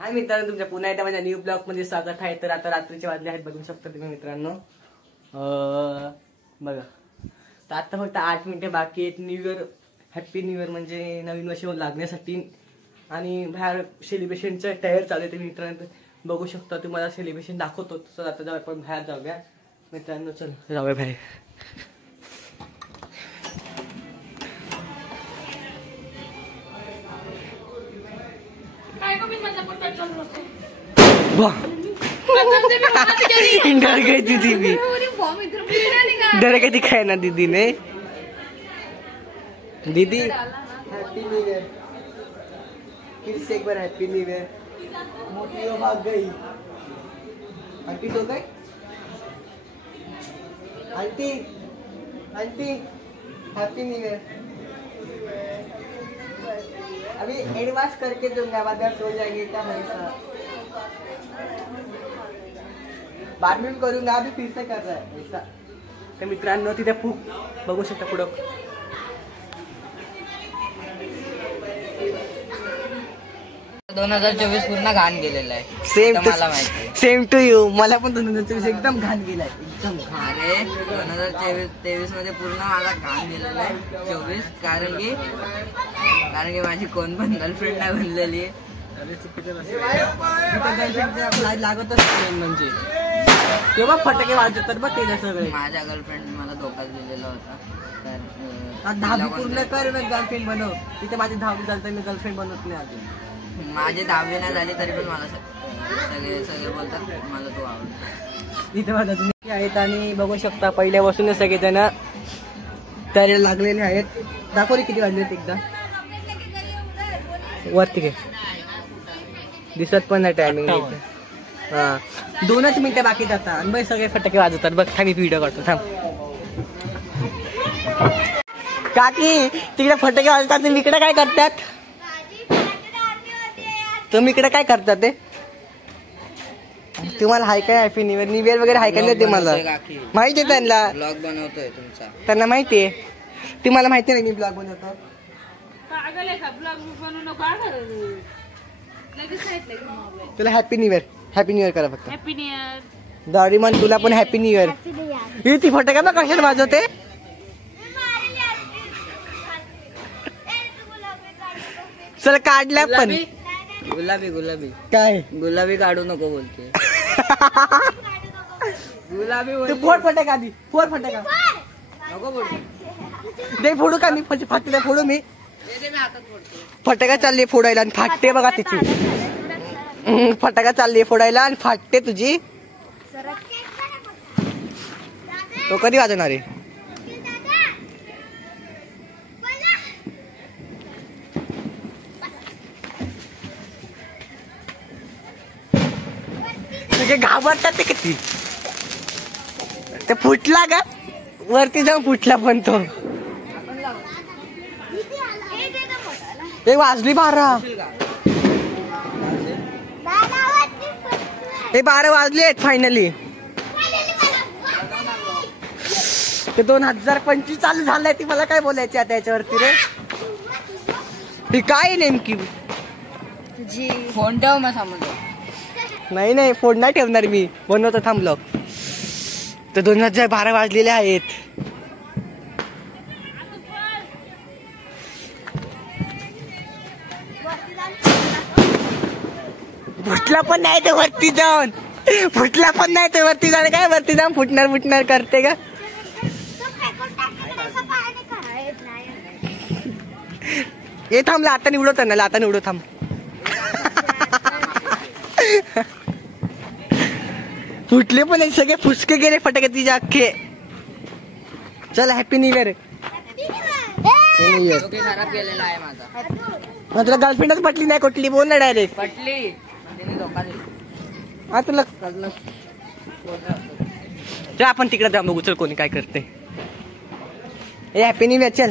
हाय मित्रांनो, तुमच्या पुन्हा एकदा माझ्या न्यू ब्लॉग मध्ये स्वागत आहे। तर आता रात्रीचे वाजले आहेत, बघू शकता तुम्ही मित्रांनो। बघा तर आता फक्त 8 मिनिटे बाकी आहेत new year, happy new year म्हणजे नवीन वर्ष लागण्यासाठी। आणि बाहेर सेलिब्रेशनच्या तयार चालू आहे मित्रांनो, बघू शकता तुम्हाला सेलिब्रेशन दाखवतो। तर आता जाऊ आपण बाहेर जाऊया मित्रांनो, चल जाऊया बाहेर। डर गई दीदी भी, डर गई दिखाया ना दीदी ने। दीदी हैप्पी न्यू ईयर, फिर से एक बार हैप्पी न्यू ईयर। मोटी हो भाग गई, आंटी सो गई। Aunty aunty happy new year. अभी एडवांस करके दूंगा, बाद में सो जाएंगे क्या भाई साहब, बाद में करूंगा, अभी फिर से कर रहा है ऐसा। तर मित्रांनो तिथे बघू शकता पुढं 2024 पूर्ण घाण गेलेला आहे। सेम मला माहिती, सेम टू यू। मला पण 2024 एकदम घाण गेलाय, एकदम घाण। अरे 2023 मध्ये पूर्ण मला घाण गेलेला आहे 24, कारण की माझी कोण पण गर्लफ्रेंड नाही बनलेली आहे। लागतच म्हणजे तेव्हा फटाके वाजतात बघ ते सगळे। माझ्या गर्लफ्रेंड मला धोका दिलेला होता, तर 10वी पूर्ण कर मग गर्लफ्रेंड बनव। तिथे माझी 10वी झाली, मी गर्लफ्रेंड बनवत नाही अजून। माझी 10वी नाही झाली तरी पण मला सगळे बोलतात मला तो आवडतो। इथे माझा जुने आहेत आणि बघू शकता पहिल्यापासूनच सगळेजण तयारीला लागलेले आहेत। दाखवले किती वाजलेत एकदा, वरती घे, दिसत पण नाही टायमिंग। हा 2च मिनिटं बाकी जातात आणि बघ सगळे फटाके वाजवतात बघ। थांब व्हिडिओ काढतो, थांब। काकी तिकडे फटाके वाजतात, तुम्ही इकडे काय करतात? तुम्ही इकडे काय करतात ते? तुम्हाला हाय काय happy new year, new year वगैरे हाय काय नाही? ते मला माहिती आहे, त्यांना ब्लॉग बनवतोय तुमचा, त्यांना माहिती आहे। तुम्हाला माहिती नाही मी ब्लॉग बनवतो? तुला happy new year, happy new year करा फक्त। हॅपी न्यू इयर दारी मन, तुला पण हॅपी न्यू इयर। ही ती फटाका बघ कशाला वाजवते। चल काढल्या पण गुलाबी काय गुलाबी काढू नको बोलते। गुलाबी तू फोड फटाका आधी, फोड फटाका नको बोल, दे फोडू का मी? फाटले फोडू मी? फटाका चालली फोडायला आणि फाटते बघा तिची। फटाका चालली फोडायला आणि फाटते तुझी। तो कधी वाजवणार आहे? तुझे घाबरतात ते किती? ते फुटला का वरती जाऊन फुटला पण तो। एक वाजली 12, हे 12 वाजले आहेत फायनली। ते 2025 चालू झालंय, ती मला काय बोलायची आता याच्यावरती रे? ही काय नेमकी तुझी फोन ठेव मग समजतो। नाही फोन नाही ठेवणार मी, बनवतो थांब ब्लॉग। तर 2012 वाजलेले आहेत। फुटला पण नाही ते वरती जाऊन, फुटला पण नाही ते वरती जाऊन, काय वरती जाऊन फुटणार करते का? हे थांब, आता निवडत ना, आता निवडत थांब। फुटले पण सगळे, फुसके गेले फटाके तिचे अख्खे। चल हॅपी न्यू इयर। खराब गेलेला आहे माझा। तुला गर्लफ्रेंडच पटली नाही कुठली? बोल ना डायरेक्ट। पटली, धोका दिला। हा तुला चल आपण तिकडे जाऊन बघू, चल कोणी काय करते। ए हॅपी न्यू इयर चल।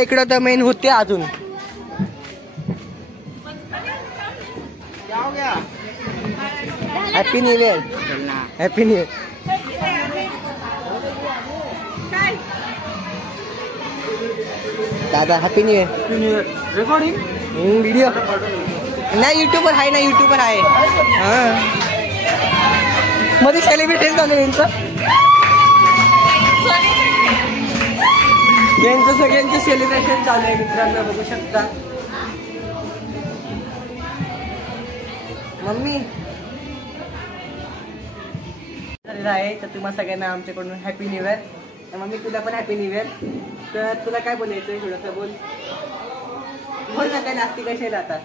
इकडं तर मेन होते अजून। Happy new year, happy new year. दादा happy new year. Recording video नाही युट्यूबवर आहे ना, युट्यूबवर आहे. हा मध्ये सेलिब्रेशन चालू आहे यांचं सगळ्यांचं सेलिब्रेशन चालू आहे मित्रांनो, बघू शकता. मम्मी आहे तर तुम्हा सगळ्यांना आमच्याकडून हॅपी न्यू इयर. मम्मी तुला पण हॅपी न्यू इयर. तर तुला काय बोलायचं थोडंसं बोल ना, काय नास्ती कशी राहतात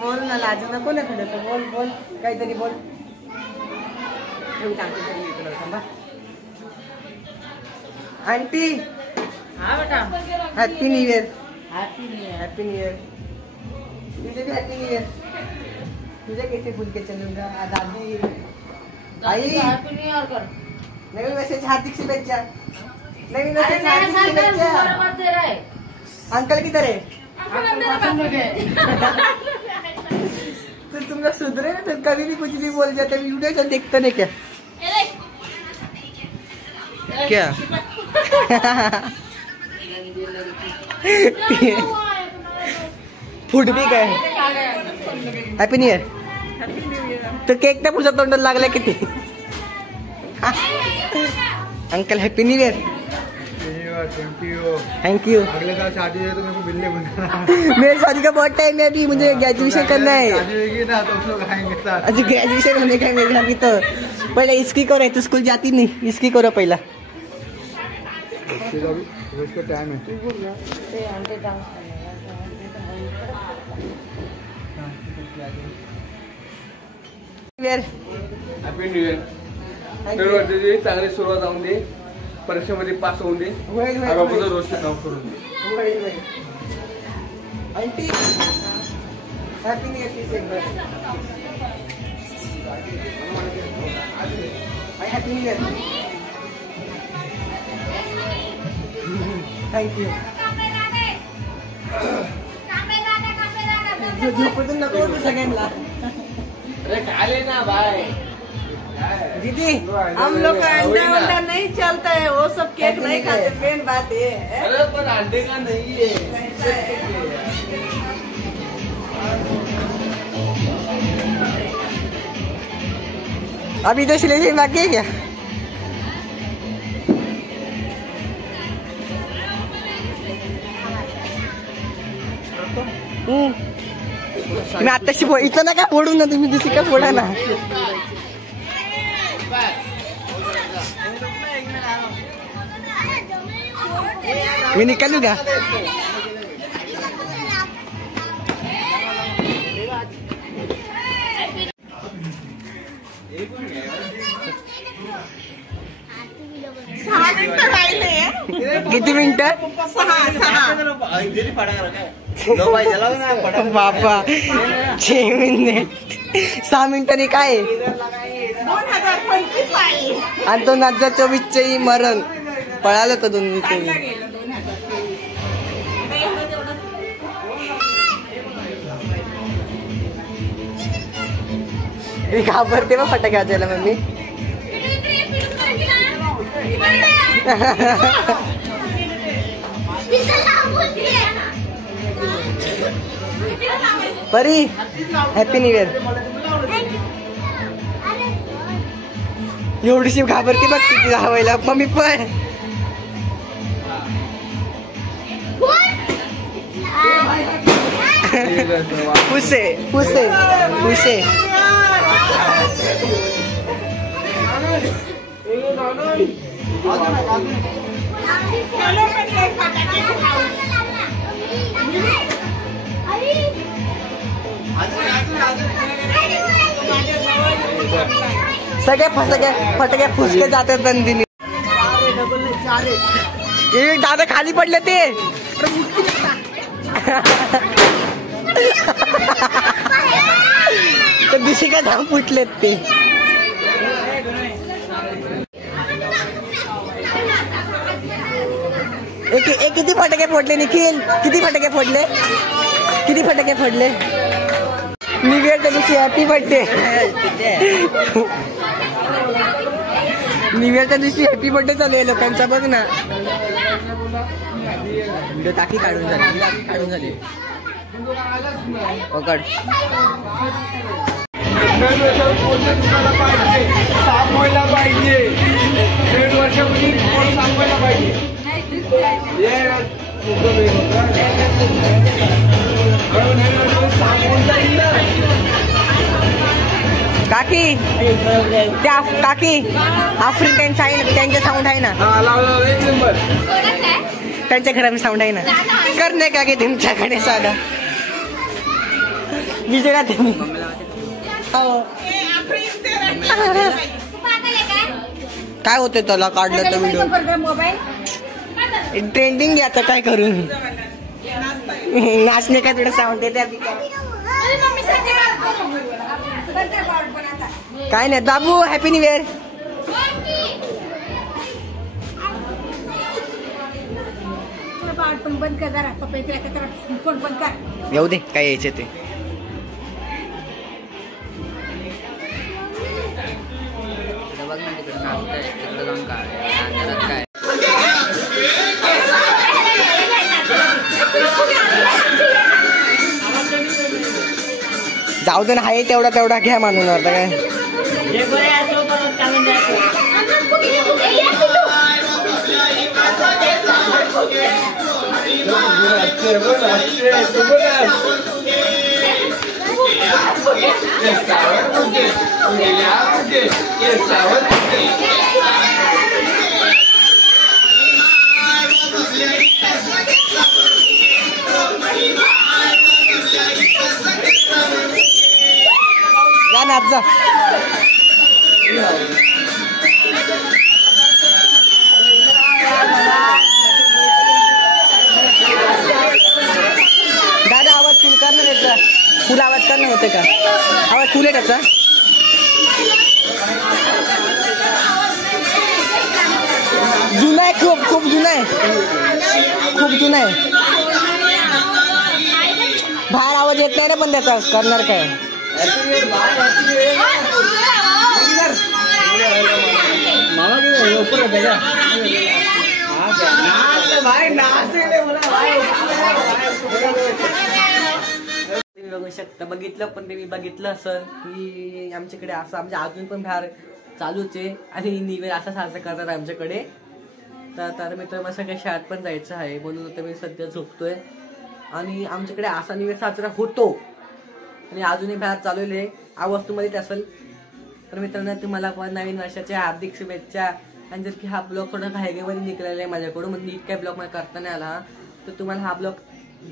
बोल ना, लाजू नको ना, थोडंसं बोल काहीतरी बोल. Aunty happy new year. Happy new year. तुझे भी हॅपी न्यू इयर. तुझे कैसे फुल के चलूंगा दादी आई. नवीन वर्षाची हार्दिक शुभेच्छा. नवीन वर्षाची हार्दिक शुभेच्छा. अंकल किधर है? तो तुम लोग सुधरे ना, तो कभी भी कुछ भी बोल जाते. वीडियो से देखते नहीं क्या क्या फूड भी काय हॅपी न्यू इयर. तो केक ना पुढच्या तोंडाला लागला किती. Uncle happy new year. Thank you. अगले साल शादी है तो मेरे को बिल्ले बनना. मेरी शादी का बहुत टाइम है अभी, मुझे ग्रेजुएशन करना है. शादी होगी ना तो हम लोग आएंगे साथ. अभी ग्रेजुएशन होने का मेरे अभी तो पहले इसकी करो, तो स्कूल जाती नहीं, इसकी करो पहला. उसका टाइम है. Happy new year. दरवर्षी चांगली सुरुवात होऊन दे, परीक्षेमध्ये पास होऊन दे, आगापुढे रोजचं काम करून दे. Aunty happy new year. Happy new year. Thank you. झोपतून नको होतं सगळ्यांना. अरे खाले ना भाई. दीदी हम लोग का अंडा वंडा नहीं चलता है, वो सब केक नहीं खाते. मेन बात ये है. अरे पर अंडे का नहीं है. अभी तो सिलेक्शन बाकी है क्या? मी आताशी इथं ना का फोडू ना, तुम्ही दुसरी का फोडा ना. मी निकालू का? किती मिनिटं? बापा 6 मिनिट. 6 मिनिटांनी काय? 2025 आहे. आणि 2024 मरण पळालं तर 2024. मी घाबरते बा फटाके वाजायला मम्मी. परी हॅपी न्यू इयर. एवढीशी घाबरते बघ किती धावायला. मम्मी पण पुसे पुसे पुसे. सगळे फटाके फुसके जातात नंदिनी. दादा खाली पडले ते. दिवशी काय धाम फुटलेत ते. किती फटाके फोडले निखिल? किती फटाके फोडले? किती फटाके फोडले? न्यू इयरच्या दिवशी हॅपी बर्थडे. न्यू इयरच्या दिवशी हॅपी बर्थडे चालू आहे लोकांचा बघ ना. व्हिडिओ टाकी काढून झाली पकड. नवीन वर्षावर पोहोचले तुम्हाला पाहिजे, साफवायला पाहिजे. नवीन वर्षामध्ये पोट साफवायला पाहिजे. काकी त्या काकी आफ्रिकन आहे त्यांचे साऊंड आहे ना. एक नंबर. त्यांच्या घरात साऊंड आहे ना. कर नाही का की तुमच्याकडे साधा विजय तुम्ही. काय होते त्याला काढलं तर व्हिडिओ ट्रेंडिंग आता काय करून नाचणे का थोडं साऊंड येते. काय नाही बाबू हॅपी न्यू इयर. बंद कर जरा फोन बंद कर. येऊ दे काय यायचे ते. बघ ना तिकडे नाचतंय, तिकडे जाऊन काय जाऊ दे ना. आहे तेवढा घ्या मानून आता काय. जा नाच जा. दादा आवाज फुल कर ना त्याचा. फुल आवाज कर ना होते का. आवाज फुल आहे त्याचा. जुना आहे खूप जुना आहे. खूप जुना आहे. बाहेर आवाज येत नाही ना पण त्याचा. करणार काय. तुम्ही बघू शकता. बघितलं पण ते मी बघितलं असं की आमच्याकडे असं आमच्या अजून पण बाहेर चालूच आहे आणि न्यू इयर असा साजरा करतात आमच्याकडे. तर मित्र मला सगळ्या शाळेत पण जायचं आहे म्हणून आता मी सध्या झोपतोय. आणि आमच्याकडे असा न्यू इयर साजरा होतो आणि अजूनही बाहेर चालवले आहे. आ वस्तूमध्ये असेल तर मित्रांनो तुम्हाला पण नवीन वर्षाच्या हार्दिक शुभेच्छा. आणि जर की हा ब्लॉग थोडा घाईघाईमध्ये निघालेला आहे माझ्याकडून म्हणजे नीट काय ब्लॉग मला करता नाही आला तर तुम्हाला हा ब्लॉग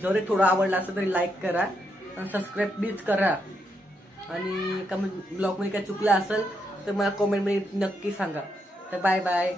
जरी थोडा आवडला असेल तरी लाईक करा आणि सबस्क्राईब प्लीज करा. आणि कमेंट ब्लॉगमध्ये काय चुकलं असेल तर मला कमेंटमध्ये नक्की सांगा. तर बाय बाय.